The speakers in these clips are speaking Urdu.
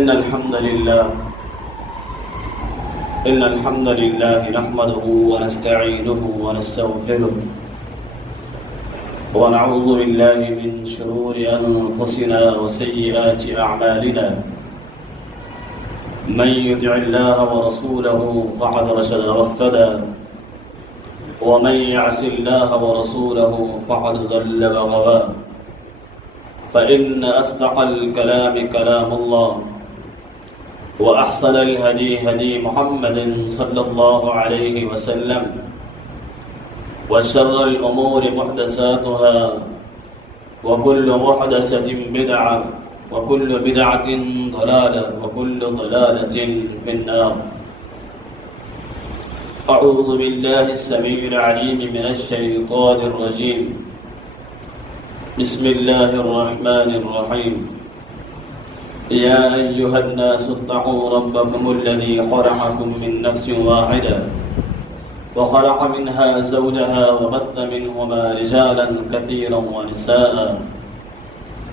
إن الحمد لله نحمده ونستعينه ونستغفره ونعوذ بالله من شرور أنفسنا وسيئات أعمالنا من يطع الله ورسوله فقد رشد واهتدى ومن يعص الله ورسوله فقد ضل وغوى فإن أصدق الكلام كلام الله وأحسن الهدي هدي محمد صلى الله عليه وسلم وشر الأمور محدثاتها وكل محدثة بدعة وكل بدعة ضلالة وكل ضلالة في النار. أعوذ بالله السميع العليم من الشيطان الرجيم. بسم الله الرحمن الرحيم. يا أيها الناس اتقوا ربكم الذي خلقكم من نفس واحدة وخلق منها زوجها وبث منهما رجالا كثيرا ونساء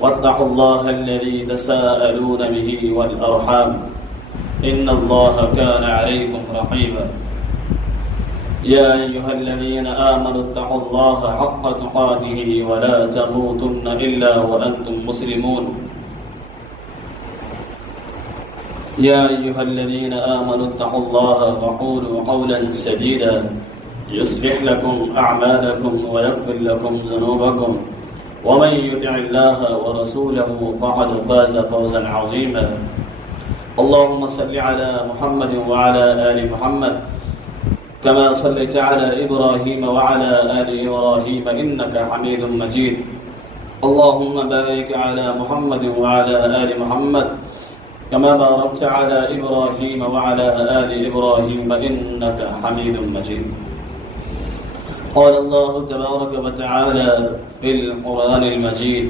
واتقوا الله الذي تساءلون به والأرحام إن الله كان عليكم رقيبا. يا أيها الذين آمنوا اتقوا الله حق تقاته ولا تموتن إلا وأنتم مسلمون. يا أيها الذين آمنوا اتقوا الله وقولوا قولا سديدا يصلح لكم أعمالكم ويغفر لكم ذنوبكم ومن يطع الله ورسوله فقد فاز فوزا عظيما. اللهم صل على محمد وعلى آل محمد كما صليت على إبراهيم وعلى آل إبراهيم إنك حميد مجيد. اللهم بارك على محمد وعلى آل محمد كما باركت على إبراهيم وعلى آل إبراهيم إنك حميد مجيد. قال الله تبارك وتعالى في القرآن المجيد: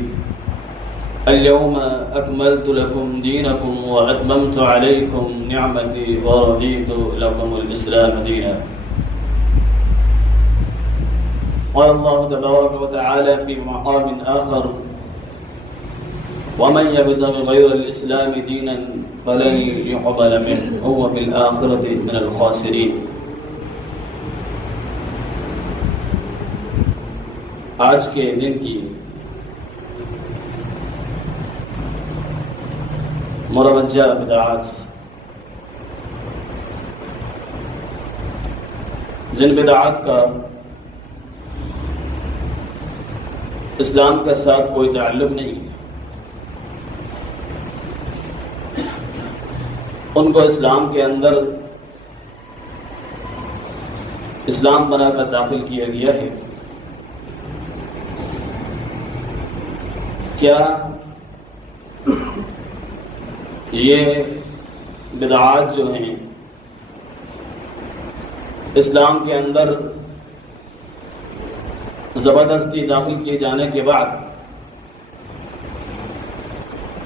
اليوم أكملت لكم دينكم وأتممت عليكم نعمتي ورضيت لكم الإسلام دينا. قال الله تبارك وتعالى في مقام آخر: ومن يبتغ غير الإسلام دينا فلن يقبل منه وهو في الآخرة من الخاسرين. آج کے دن کی مروجہ بدعات، جن بدعات کا اسلام کے ساتھ کوئی تعلق نہیں، ان کو اسلام کے اندر اسلام بنا کر داخل کیا گیا ہے. کیا یہ بدعات جو ہیں اسلام کے اندر زبردستی داخل کیے جانے کے بعد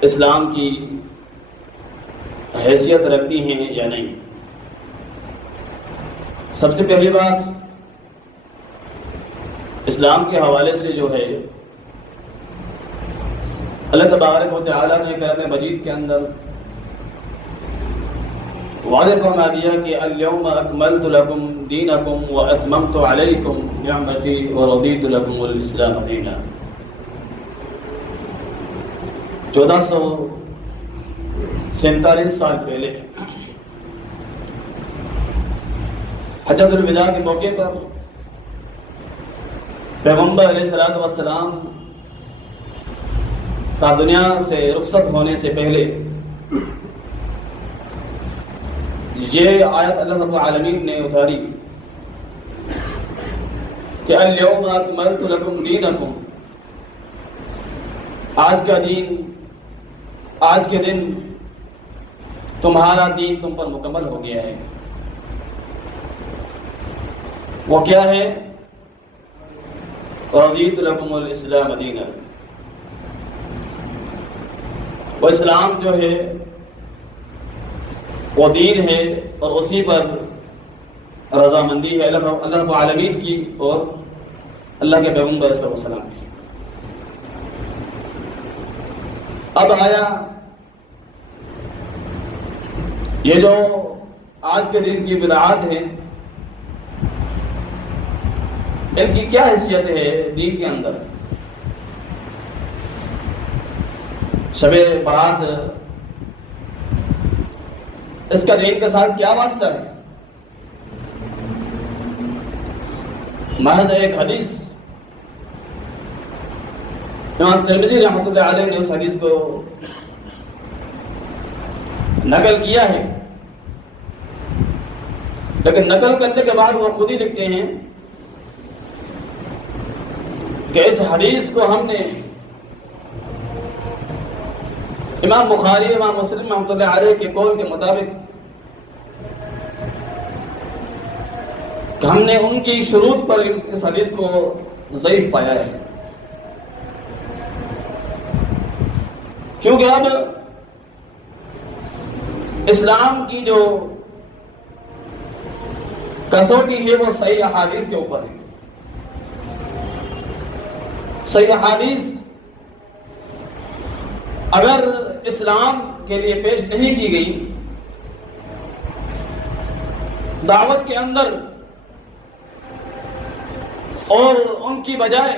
اسلام کی حیثیت رکھتی ہیں یا نہیں؟ سب سے پہلی بات، اسلام کے حوالے سے جو ہے اللہ تبارک و تعالیٰ نے کلام مجید کے اندر واضح فرما دیا کہ اليوم اکملت لکم دینکم واتممت علیکم نعمتی ورضیت لکم الاسلام دینا. 1447 سال پہلے حجۃ الوداع کے موقع پر پیغمبر علیہ السلام کا دنیا سے رخصت ہونے سے پہلے یہ آیت اللہ رب العالمین نے اتاری کہ اليوم اکملت لکم دینکم، آج کے دن تمہارا دین تم پر مکمل ہو گیا ہے. وہ کیا ہے؟ رضیت لکم الاسلام دینا. وہ اسلام جو ہے وہ دین ہے اور اسی پر رضامندی ہے اللہ رب العالمین کی اور اللہ کے پیغمبر صلی اللہ علیہ وسلم کی. اب آیا یہ جو آج کے دن کی بدعات ہیں، ان کی کیا حیثیت ہے دین کے اندر؟ شب برات، اس کا دین کے ساتھ کیا واسطہ ہے؟ محض ایک حدیث، امام ترمذی رحمۃ اللہ علیہ نے اس حدیث کو نقل کیا ہے، لیکن نقل کرنے کے بعد وہ خود ہی لکھتے ہیں کہ اس حدیث کو ہم نے امام بخاری، امام مسلم رحمۃ اللہ علیہ کے قول کے مطابق ہم نے ان کی شروط پر اس حدیث کو ضعیف پایا ہے، کیونکہ اب اسلام کی جو کسوٹی ہے وہ صحیح احادیث کے اوپر ہے۔ صحیح احادیث اگر اسلام کے لیے پیش نہیں کی گئی، دعوت کے اندر، اور ان کی بجائے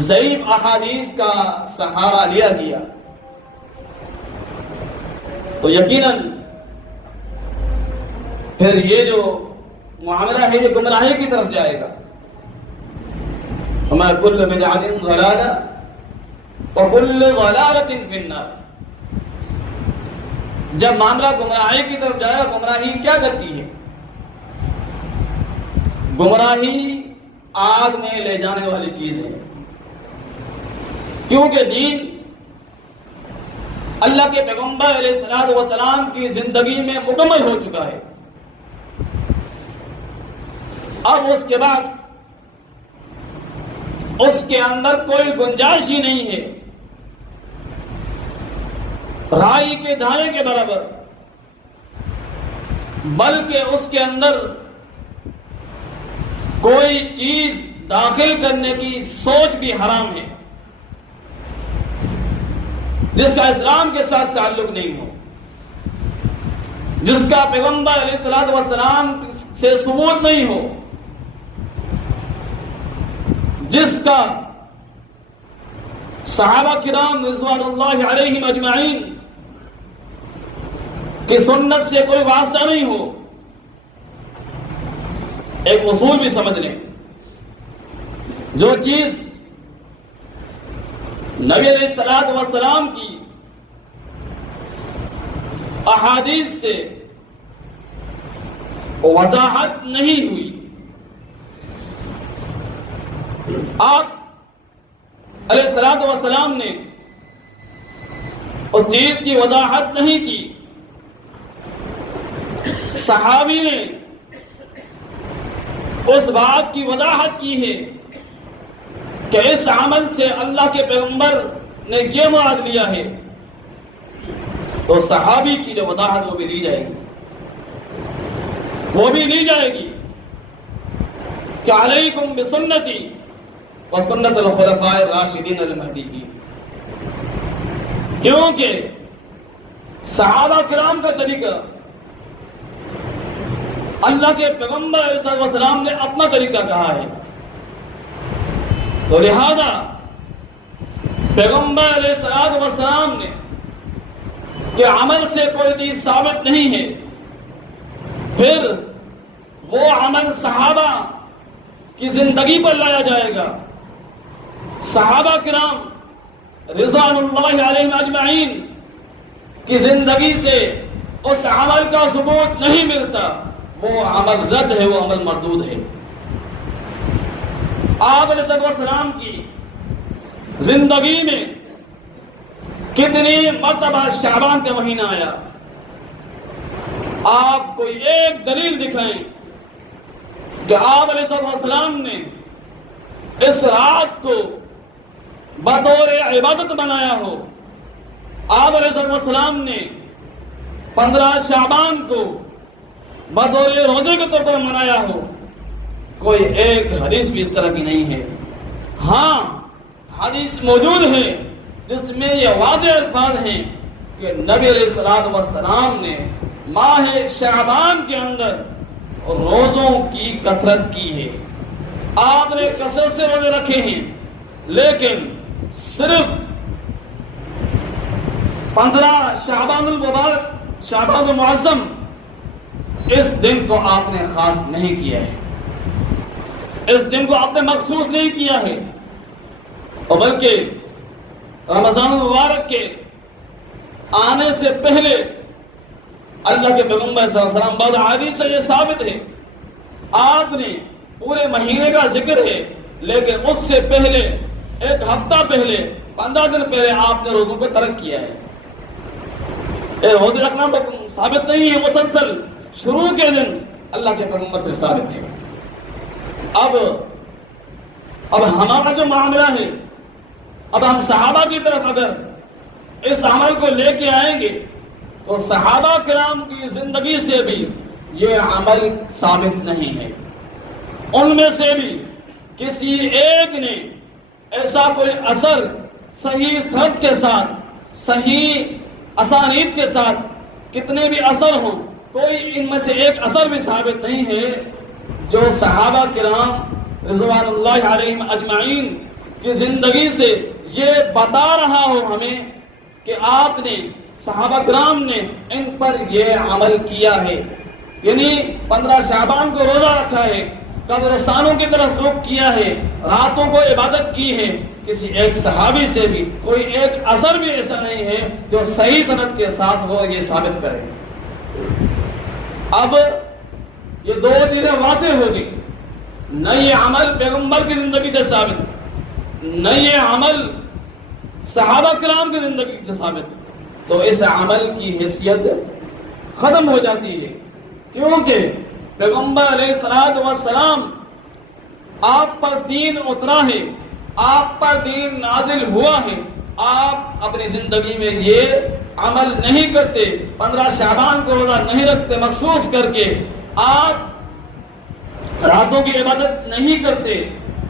ضعیف احادیث کا سہارا لیا گیا، تو یقیناً پھر یہ جو معاملہ ہے یہ گمراہی کی طرف جائے گا۔ وَمَا كُلُّ بِدْعَةٍ ضَلَالَةٍ وَكُلُّ ضَلَالَةٍ فِي النَّارِ۔ جب معاملہ گمراہی کی طرف جائے، گمراہی کیا کرتی ہے؟ گمراہی آگ میں لے جانے والی چیز ہے، کیونکہ دین اللہ کے پیغمبر علیہ الصلوۃ والسلام کی زندگی میں مکمل ہو چکا ہے۔ اب اس کے بعد اس کے اندر کوئی گنجائش ہی نہیں ہے، رائی کے دانے کے برابر، بلکہ اس کے اندر کوئی چیز داخل کرنے کی سوچ بھی حرام ہے جس کا اسلام کے ساتھ تعلق نہیں ہو، جس کا پیغمبر علیہ الصلوۃ والسلام سے ثبوت نہیں ہو، جس کا صحابہ کرام رضوان اللہ علیہم اجمعین کی سنت سے کوئی واسطہ نہیں ہو۔ ایک اصول بھی سمجھ لیں، جو چیز نبی علیہ الصلوۃ والسلام کی احادیث سے وضاحت نہیں ہوئی، آپ علیہ الصلوۃ والسلام نے اس چیز کی وضاحت نہیں کی، صحابی نے اس بات کی وضاحت کی ہے کہ اس عمل سے اللہ کے پیغمبر نے یہ مراد لیا ہے، تو صحابی کی جو وضاحت وہ بھی لی جائے گی، وہ بھی لی جائے گی کہ علیکم بسنتی وسنت الخلفاء الراشدین المہدیین، کیونکہ صحابہ کرام کا طریقہ، اللہ کے پیغمبر علیہ الصلوۃ والسلام نے اپنا طریقہ کہا ہے، تو لہذا پیغمبر علیہ الصلوۃ والسلام نے کہ عمل سے کوئی چیز ثابت نہیں ہے، پھر وہ عمل صحابہ کی زندگی پر لایا جائے گا، صحابہ کرام رضوان اللہ علیہم اجمعین کی زندگی سے اس عمل کا ثبوت نہیں ملتا، وہ عمل رد ہے، وہ عمل مردود ہے۔ آپ علیہ السلام کی زندگی میں کتنی مرتبہ شعبان کا مہینہ آیا؟ آپ کوئی ایک دلیل دکھائیں کہ آپ علیہ السلام نے اس رات کو بطور عبادت بنایا ہو، آپ علیہ السلام نے 15 شعبان کو بطور روزے کے طور پر منایا ہو، کوئی ایک حدیث بھی اس طرح کی نہیں ہے۔ ہاں، حدیث موجود ہے جس میں یہ واضح الفاظ ہیں کہ نبی علیہ الصلوۃ والسلام نے ماہ شعبان کے اندر روزوں کی کثرت کی ہے. آپ نے کثرت سے روزے رکھے ہیں، لیکن صرف 15 شعبان المبارک، شعبان المعظم، اس دن کو آپ نے خاص نہیں کیا ہے، اس دن کو آپ نے مخصوص نہیں کیا ہے، اور بلکہ رمضان المبارک کے آنے سے پہلے اللہ کے پیغمبر صلی اللہ علیہ وسلم، بعض حدیث سے یہ ثابت ہے، آپ نے پورے مہینے کا ذکر ہے، لیکن اس سے پہلے ایک ہفتہ پہلے، 15 دن پہلے آپ نے روزوں کو ترک کیا ہے. روزے رکھنا ثابت نہیں ہے، مسلسل شروع کے دن اللہ کے پیغمبر سے ثابت ہے. اب ہمارا جو معاملہ ہے، اب ہم صحابہ کی طرف اگر اس عمل کو لے کے آئیں گے تو صحابہ کرام کی زندگی سے بھی یہ عمل ثابت نہیں ہے. ان میں سے بھی کسی ایک نے ایسا کوئی اثر صحیح سند کے ساتھ، صحیح اسانید کے ساتھ، کتنے بھی اثر ہوں، کوئی ان میں سے ایک اثر بھی ثابت نہیں ہے جو صحابہ کرام رضوان اللہ علیہم اجمعین کی زندگی سے یہ بتا رہا ہو ہمیں کہ آپ نے، صحابہ کرام نے ان پر یہ عمل کیا ہے. یعنی 15 شعبان کو روزہ رکھا ہے، قبرستانوں کی طرف رخ کیا ہے، راتوں کو عبادت کی ہے. کسی ایک صحابی سے بھی کوئی ایک اثر بھی ایسا نہیں ہے جو صحیح سند کے ساتھ وہ یہ ثابت کرے. اب یہ دو چیزیں واضح ہوگی، نہ یہ عمل پیغمبر کی زندگی سے ثابت، نہ یہ عمل صحابہ کرام کی زندگی سے ثابت، تو اس عمل کی حیثیت ختم ہو جاتی ہے. کیونکہ پیغمبر علیہ الصلوۃ والسلام، آپ پر دین اترا ہے، آپ پر دین نازل ہوا ہے، آپ اپنی زندگی میں یہ عمل نہیں کرتے، 15 شعبان کو روزہ نہیں رکھتے مخصوص کر کے، آپ راتوں کی عبادت نہیں کرتے،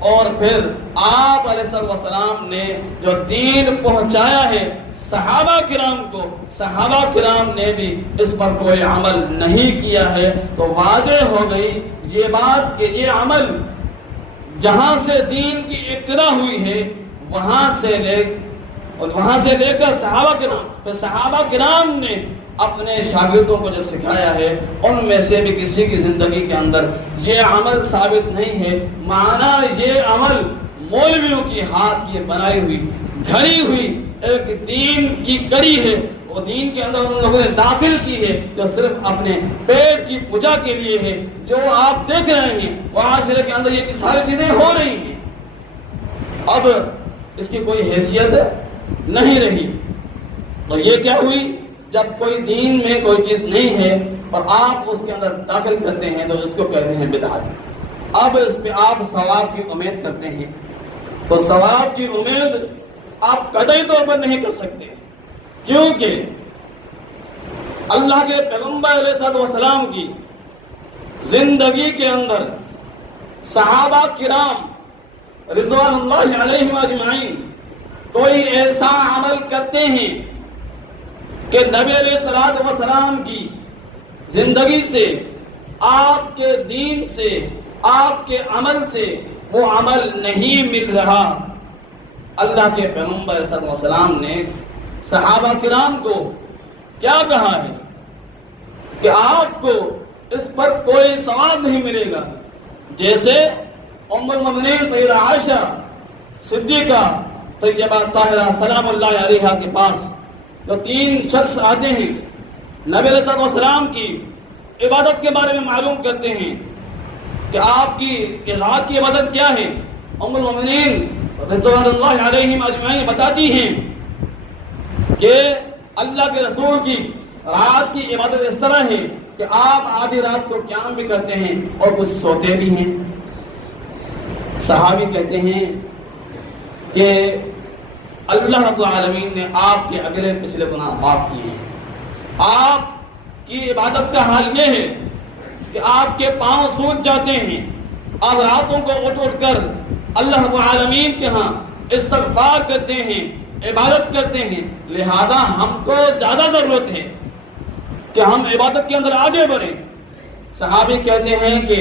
اور پھر آپ علیہ السلام نے جو دین پہنچایا ہے صحابہ کرام کو، صحابہ کرام نے بھی اس پر کوئی عمل نہیں کیا ہے. تو واضح ہو گئی یہ بات کہ یہ عمل جہاں سے دین کی ابتدا ہوئی ہے وہاں سے لے کر صحابہ کرام، پھر صحابہ کرام نے اپنے شاگردوں کو جو سکھایا ہے ان میں سے بھی کسی کی زندگی کے اندر یہ عمل ثابت نہیں ہے. مانا یہ عمل مولویوں کی ہاتھ کی بنائی ہوئی، گھڑی ہوئی ایک دین کی کڑی ہے، وہ دین کے اندر ان لوگوں نے داخل کی ہے جو صرف اپنے پیٹ کی پوجا کے لیے ہے. جو آپ دیکھ رہے ہیں معاشرے کے اندر یہ ساری چیزیں ہو رہی ہیں، اب اس کی کوئی حیثیت نہیں رہی. تو یہ کیا ہوئی؟ جب کوئی دین میں کوئی چیز نہیں ہے اور آپ اس کے اندر داخل کرتے ہیں تو اس کو کہتے ہیں بدعت. اب اس پہ آپ ثواب کی امید کرتے ہیں، تو ثواب کی امید آپ قطعی طور پر نہیں کر سکتے، کیونکہ اللہ کے پیغمبر علیہ السلام کی زندگی کے اندر صحابہ کرام رضوان اللہ علیہم اجمعین کوئی ایسا عمل کرتے ہیں کہ نبی علیہ السلام کی زندگی سے، آپ کے دین سے، آپ کے عمل سے وہ عمل نہیں مل رہا. اللہ کے پیغمبر صلی اللہ علیہ وسلم نے صحابہ کرام کو کیا کہا ہے کہ آپ کو اس پر کوئی ثواب نہیں ملے گا. جیسے ام المؤمنین سیدہ عائشہ صدیقہ طیبہ طاہرہ سلام اللہ علیہا کے پاس جو 3 شخص آتے ہیں، نبی علیہ السلام کی عبادت کے بارے میں معلوم کرتے ہیں کہ آپ کی رات کی عبادت کیا ہے. ام المؤمنین رضوان اللہ علیہم اجمعین بتاتی ہیں کہ اللہ کے رسول کی رات کی عبادت اس طرح ہے کہ آپ آدھی رات کو قیام بھی کرتے ہیں اور کچھ سوتے بھی ہیں. صحابی کہتے ہیں کہ اللہ رب العالمین نے آپ کے اگلے پچھلے گناہ معاف کیے ہیں. آپ کی عبادت کا حال یہ ہے کہ آپ کے پاؤں سوج جاتے ہیں، آپ راتوں کو اٹھ کر اللہ رب العالمین کے ہاں استغفار کرتے ہیں، عبادت کرتے ہیں، لہذا ہم کو زیادہ ضرورت ہے کہ ہم عبادت کے اندر آگے بڑھیں۔ صحابی کہتے ہیں کہ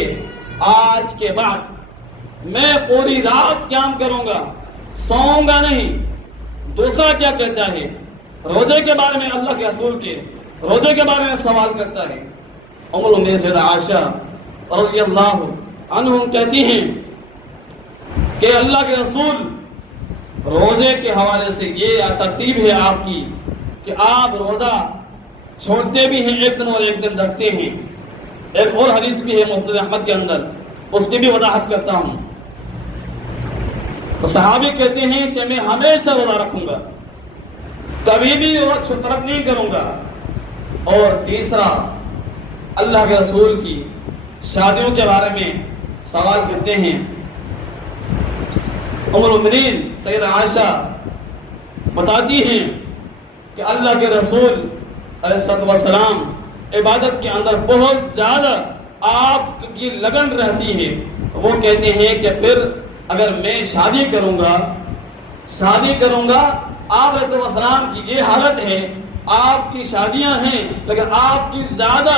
آج کے بعد میں پوری رات قیام کروں گا، سوؤں گا نہیں۔ دوسرا کیا کہتا ہے؟ روزے کے بارے میں اللہ کے رسول کے روزے کے بارے میں سوال کرتا ہے۔ ام المؤمنین سیدہ عائشہ رضی اللہ عنہ کہتی ہیں کہ اللہ کے رسول روزے کے حوالے سے یہ ترتیب ہے آپ کی کہ آپ روزہ چھوڑتے بھی ہیں ایک دن اور ایک دن رکھتے ہیں۔ ایک اور حدیث بھی ہے مسند احمد کے اندر، اس کی بھی وضاحت کرتا ہوں۔ تو صحابی کہتے ہیں کہ میں ہمیشہ روزہ رکھوں گا، کبھی بھی روزہ ترک نہیں کروں گا۔ اور تیسرا اللہ کے رسول کی شادیوں کے بارے میں سوال کرتے ہیں۔ ام المؤمنین سیدہ عائشہ بتاتی ہیں کہ اللہ کے رسول علیہ الصلوۃ والسلام عبادت کے اندر بہت زیادہ آپ کی لگن رہتی ہے۔ وہ کہتے ہیں کہ پھر اگر میں شادی کروں گا آپ علیہ السلام کی یہ حالت ہے، آپ کی شادیاں ہیں لیکن آپ کی زیادہ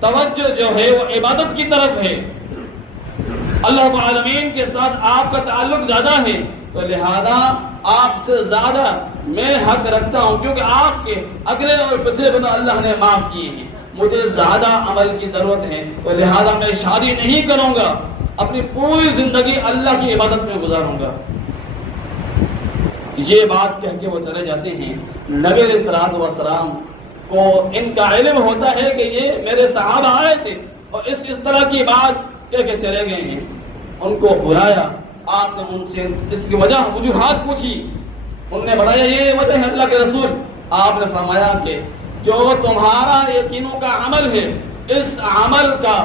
توجہ جو ہے وہ عبادت کی طرف ہے، اللہ رب العالمین کے ساتھ آپ کا تعلق زیادہ ہے، تو لہذا آپ سے زیادہ میں حق رکھتا ہوں، کیونکہ آپ کے اگلے اور پچھلے گناہ اللہ نے معاف کیے ہیں، مجھے زیادہ عمل کی ضرورت ہے، تو لہذا میں شادی نہیں کروں گا، اپنی پوری زندگی اللہ کی عبادت میں گزاروں گا۔ یہ بات کہہ کے وہ چلے جاتے ہیں۔ نبی علیہ السلام کو ان کا علم ہوتا ہے کہ یہ میرے صحابہ آئے تھے اور اس طرح کی بات کہہ کے چلے گئے ہیں۔ ان کو بلایا، آپ نے ان سے اس کی وجوہات پوچھی، ان نے بتایا یہ وجہ ہے اللہ کے رسول۔ آپ نے فرمایا کہ جو تمہارا یہ تینوں کا عمل ہے، اس عمل کا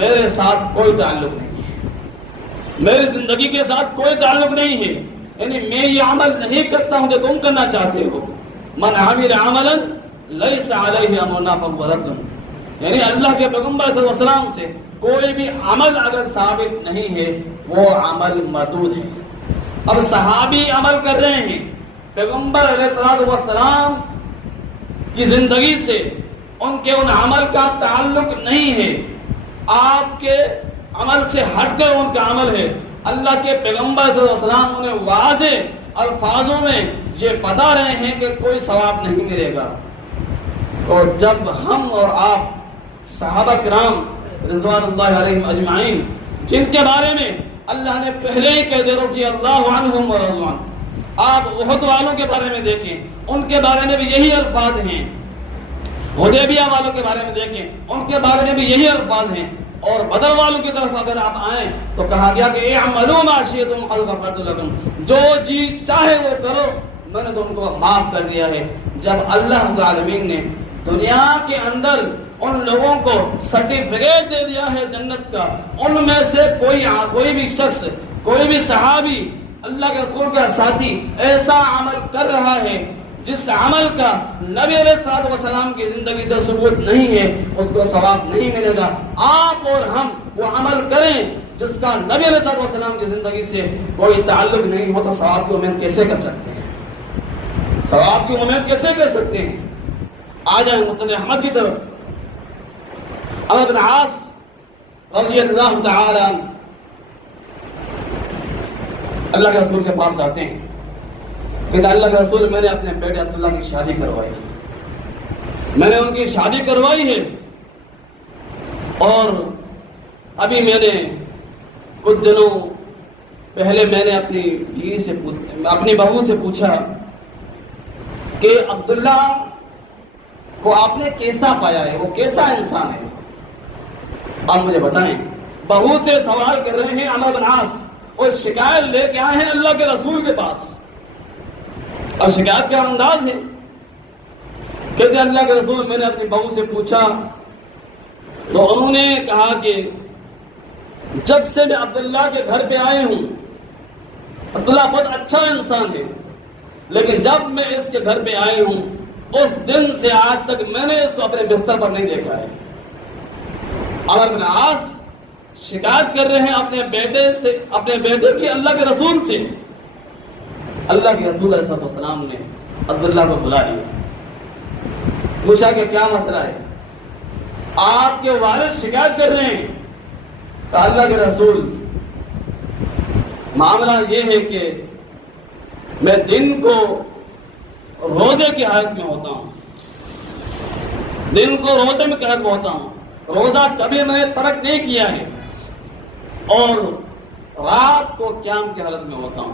میرے ساتھ کوئی تعلق نہیں ہے، میری زندگی کے ساتھ کوئی تعلق نہیں ہے، یعنی میں یہ عمل نہیں کرتا ہوں جو تم کرنا چاہتے ہو۔ من عمل عملا لیس علیہ امرنا فہو رد، یعنی اللہ کے پیغمبر صلی اللہ علیہ وسلم سے کوئی بھی عمل اگر ثابت نہیں ہے وہ عمل مردود ہے۔ اب صحابی عمل کر رہے ہیں، پیغمبر علیہ السلام کی زندگی سے ان کے ان عمل کا تعلق نہیں ہے، آپ کے عمل سے ہٹ کر ان کا عمل ہے۔ اللہ کے پیغمبر صلی اللہ علیہ وسلم انہیں واضح الفاظوں میں یہ بتا رہے ہیں کہ کوئی ثواب نہیں ملے گا۔ اور جب ہم اور آپ صحابہ کرام رضوان اللہ علیہم اجمعین، جن کے بارے میں اللہ نے پہلے ہی کہہ دیا رضی اللہ عنہم ورضوان، آپ احد والوں کے بارے میں دیکھیں، ان کے بارے میں بھی یہی الفاظ ہیں، حدیبیہ والوں کے بارے میں دیکھیں، ان کے بارے میں بھی یہی الفاظ ہیں، اور بدر والوں کی طرف اگر آپ آئیں تو کہا گیا کہ اعملوا ما شئتم قد غفرت لکم، جو جی چاہے وہ کرو، میں نے تم کو معاف کر دیا ہے۔ جب اللہ رب العالمین نے دنیا کے اندر ان لوگوں کو سرٹیفکیٹ دے دیا ہے جنت کا، ان میں سے کوئی بھی شخص، کوئی بھی صحابی، اللہ کے رسول کا ساتھی ایسا عمل کر رہا ہے جس عمل کا نبی علیہ السلام کی زندگی سے ثبوت نہیں ہے، اس کو ثواب نہیں ملے گا۔ آپ اور ہم وہ عمل کریں جس کا نبی علیہ السلام کی زندگی سے کوئی تعلق نہیں ہوتا، ثواب کی امید کیسے کر سکتے ہیں؟ ثواب کی امید کیسے کر سکتے ہیں؟ آ جائیں مسند احمد کی طرف۔ عمرو بن عاص رضی اللہ تعالی عنہ اللہ کے رسول کے پاس آتے ہیں، کہ اللہ کے رسول میں نے اپنے بیٹے عبداللہ کی شادی کروائی ہے، میں نے ان کی شادی کروائی ہے، اور ابھی میں نے کچھ دنوں پہلے میں نے اپنی بہو سے پوچھا کہ عبداللہ کو آپ نے کیسا پایا ہے، وہ کیسا انسان ہے، آپ مجھے بتائیں۔ بہو سے سوال کر رہے ہیں عمرو بن عاص، اور شکایت لے کے آئے ہیں اللہ کے رسول کے پاس۔ اور شکایت کا انداز ہے، کہتے ہیں اللہ کے رسول میں نے اپنی بہو سے پوچھا تو انہوں نے کہا کہ جب سے میں عبداللہ کے گھر پہ آئے ہوں، عبداللہ بہت اچھا انسان ہے، لیکن جب میں اس کے گھر پہ آئی ہوں اس دن سے آج تک میں نے اس کو اپنے بستر پر نہیں دیکھا ہے۔ عمرو بن عاص شکایت کر رہے ہیں اپنے بیٹے سے، اپنے بیٹے کی اللہ کے رسول سے، اللہ کے رسول علیہ السلام نے عبداللہ کو بلا لیا، پوچھا کہ کیا مسئلہ ہے؟ آپ کے والد شکایت کر رہے ہیں۔ کہا اللہ کے رسول معاملہ یہ ہے کہ میں دن کو روزے کی حالت میں ہوتا ہوں، دن کو روزے میں قید ہوتا ہوں، روزہ کبھی میں نے ترک نہیں کیا ہے، اور رات کو قیام کی حالت میں ہوتا ہوں،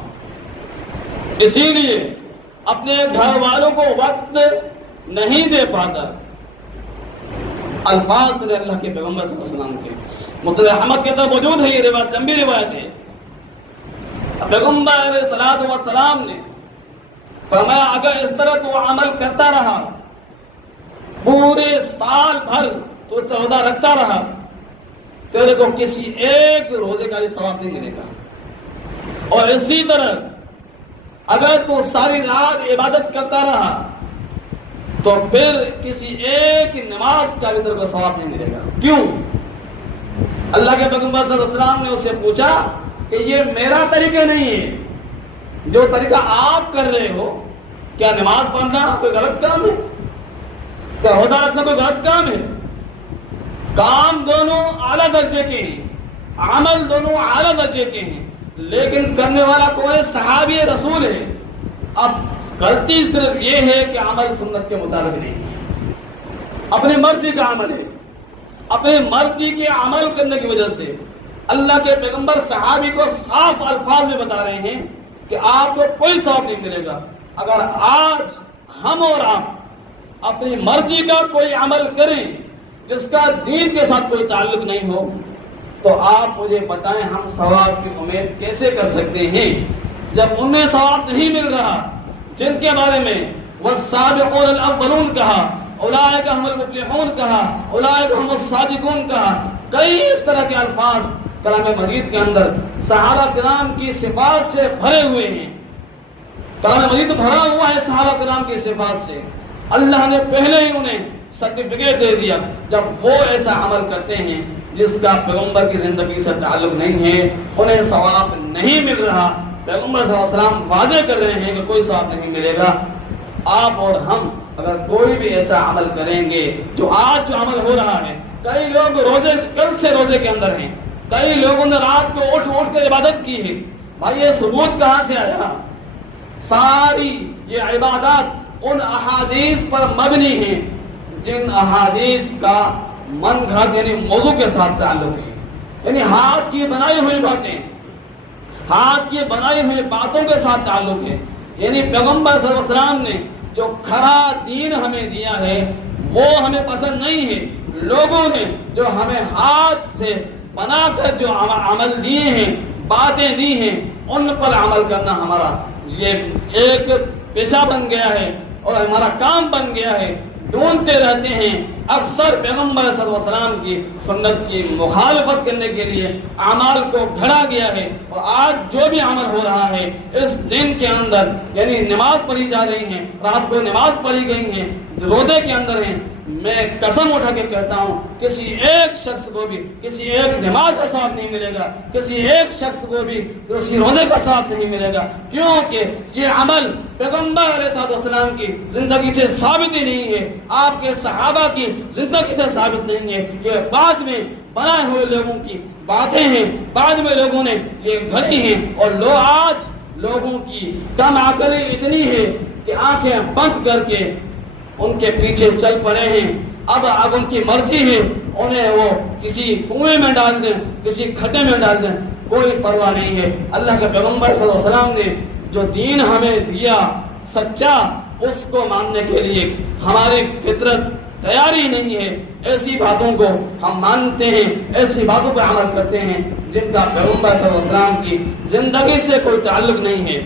اسی لیے اپنے گھر والوں کو وقت نہیں دے پاتا۔ الفاظ نے اللہ کے پیغمبر صلی اللہ علیہ وسلم کے مسند احمد کے اندر موجود ہے، یہ روایت لمبی روایت ہے۔ پیغمبر علیہ السلام نے فرمایا اگر اس طرح تو عمل کرتا رہا پورے سال بھر، تو اس طرح روزہ رکھتا رہا، تیرے کو کسی ایک روزے کا بھی ثواب نہیں ملے گا، اور اسی طرح اگر تو ساری رات عبادت کرتا رہا تو پھر کسی ایک نماز کا بھی تیرے کو ثواب نہیں ملے گا۔ کیوں؟ اللہ کے پیغمبر صلی اللہ علیہ وسلم نے اس سے پوچھا کہ یہ میرا طریقہ نہیں ہے، جو طریقہ آپ کر رہے ہو، کیا نماز پڑھنا کوئی غلط کام ہے؟ کیا روزہ رکھنا کوئی غلط کام ہے؟ کام دونوں اعلیٰ درجے کے ہیں، عمل دونوں اعلیٰ درجے کے ہیں، لیکن کرنے والا کون ہے؟ صحابی رسول ہے۔ اب غلطی صرف یہ ہے کہ عمل سنت کے مطابق نہیں ہے، اپنی مرضی کا عمل ہے، اپنی مرضی کے عمل کرنے کی وجہ سے اللہ کے پیغمبر صحابی کو صاف الفاظ میں بتا رہے ہیں کہ آپ کو کوئی ثواب نہیں ملے گا۔ اگر آج ہم اور آپ اپنی مرضی کا کوئی عمل کریں جس کا دین کے ساتھ کوئی تعلق نہیں ہو، تو آپ مجھے بتائیں ہم ثواب کی امید کیسے کر سکتے ہیں جب انہیں ثواب نہیں مل رہا، جن کے بارے میں والسابقون الاولون کہا، اولئک هم المفلحون کہا، اولئک هم الصادقون کہا، کئی اس طرح کے الفاظ کلام مجید کے اندر صحابہ کرام کی صفات سے بھرے ہوئے ہیں۔ کلام مجید بھرا ہوا ہے صحابہ کرام کی صفات سے، اللہ نے پہلے ہی انہیں سرٹیفکیٹ دے دیا جب وہ ایسا عمل کرتے ہیں جس کا پیغمبر کی زندگی سے تعلق نہیں ہے، انہیں ثواب نہیں مل رہا۔ پیغمبر صلی اللہ علیہ وسلم واضح کر رہے ہیں کہ کوئی ثواب نہیں ملے گا۔ آپ اور ہم اگر کوئی بھی ایسا عمل کریں گے جو آج جو عمل ہو رہا ہے، کئی لوگ روزے کل سے روزے کے اندر ہیں، کئی لوگوں نے رات کو اٹھ کر عبادت کی ہے، بھائی یہ ثبوت کہاں سے آیا؟ ساری یہ عبادات ان احادیث پر مبنی ہیں جن احادیث کا من گھڑت یعنی موضوع کے ساتھ تعلق ہے، یعنی ہاتھ کی بنائی ہوئی باتیں، ہاتھ کی بنائی ہوئی باتوں کے ساتھ تعلق ہے۔ یعنی پیغمبر صلی اللہ علیہ وسلم نے جو کھرا دین ہمیں دیا ہے وہ ہمیں پسند نہیں ہے، لوگوں نے جو ہمیں ہاتھ سے بنا کر جو عمل دیے ہیں، باتیں دی ہیں، ان پر عمل کرنا ہمارا یہ ایک پیشہ بن گیا ہے اور ہمارا کام بن گیا ہے۔ ڈھونڈتے رہتے ہیں، اکثر پیغمبر صلی اللہ علیہ وسلم کی سنت کی مخالفت کرنے کے لیے اعمال کو گھڑا گیا ہے، اور آج جو بھی عمل ہو رہا ہے اس دن کے اندر، یعنی نماز پڑھی جا رہی ہیں، رات کو نماز پڑھی گئی ہیں، روزے کے اندر ہیں، میں قسم اٹھا کے کہتا ہوں کسی ایک شخص کو بھی کسی ایک نماز کا ثواب نہیں ملے گا، کسی ایک شخص کو بھی کسی روزے کا ثواب نہیں ملے گا، کیونکہ یہ عمل پیغمبر علیہ السلام کی زندگی سے ثابت ہی نہیں ہے، آپ کے صحابہ کی زندگی سے ثابت نہیں ہے، یہ بعد میں بنائے ہوئے لوگوں کی باتیں ہیں، بعد میں لوگوں نے یہ گھڑی ہیں، اور آج لوگوں کی کم عقلی اتنی ہے کہ آنکھیں بند کر کے ان کے پیچھے چل پڑے ہیں۔ اب ان کی مرضی ہے، انہیں وہ کسی کنویں میں ڈال دیں، کسی کھڈے میں ڈال دیں، کوئی پرواہ نہیں ہے۔ اللہ کے پیغمبر صلی اللہ علیہ وسلم نے جو دین ہمیں دیا سچا، اس کو ماننے کے لیے ہماری فطرت تیاری نہیں ہے۔ ایسی باتوں کو ہم مانتے ہیں، ایسی باتوں پہ عمل کرتے ہیں جن کا پیغمبر صلی اللہ علیہ وسلم کی زندگی سے کوئی تعلق نہیں ہے۔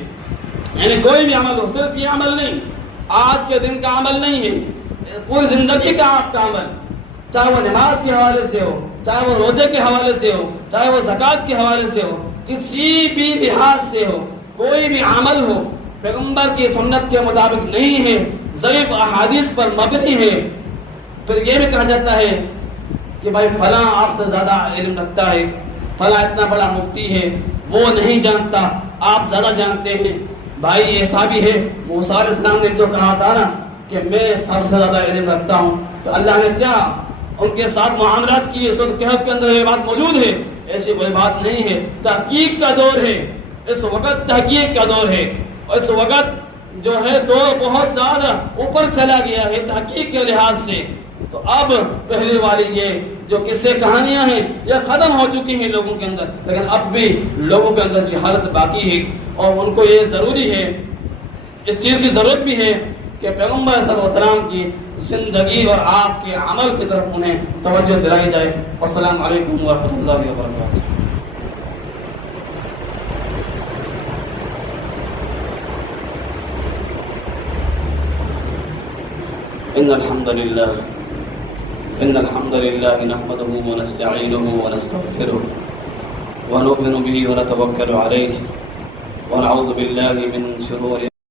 یعنی کوئی بھی عمل ہو، صرف یہ عمل نہیں، آج کے دن کا عمل نہیں ہے، پوری زندگی کا آپ کا عمل، چاہے وہ نماز کے حوالے سے ہو، چاہے وہ روزے کے حوالے سے ہو، چاہے وہ زکوٰۃ کے حوالے سے ہو، کسی بھی لحاظ سے ہو، کوئی بھی عمل ہو پیغمبر کی سنت کے مطابق نہیں ہے، ضعیف احادیث پر مبنی ہے، پھر یہ بھی کہا جاتا ہے کہ بھائی فلاں آپ سے زیادہ علم رکھتا ہے، فلاں اتنا بڑا مفتی ہے، وہ نہیں جانتا، آپ زیادہ جانتے ہیں۔ بھائی ایسا بھی ہے موسیٰ علیہ السلام نے جو کہا تھا نا کہ میں سب سے زیادہ علم رکھتا ہوں، تو اللہ نے کیا ان کے ساتھ معاملات کیے؟ سورۃ کہف کے اندر یہ بات موجود ہے، ایسی کوئی بات نہیں ہے۔ تحقیق کا دور ہے، اس وقت تحقیق کا دور ہے، اور اس وقت جو ہے دور بہت زیادہ اوپر چلا گیا ہے تحقیق کے لحاظ سے۔ تو اب پہلی والی یہ جو قصے کہانیاں ہیں یہ ختم ہو چکی ہیں لوگوں کے اندر، لیکن اب بھی لوگوں کے اندر جہالت باقی ہے، اور ان کو یہ ضروری ہے، اس چیز کی ضرورت بھی ہے کہ پیغمبر صلی اللہ علیہ وسلم کی زندگی اور آپ کے عمل کی طرف انہیں توجہ دلائی جائے۔ والسلام علیکم ورحمۃ اللہ وبرکاتہ۔ إن الحمد لله نحمده ونستعينه ونستغفره ونؤمن به ونتوكل عليه ونعوذ بالله من شرور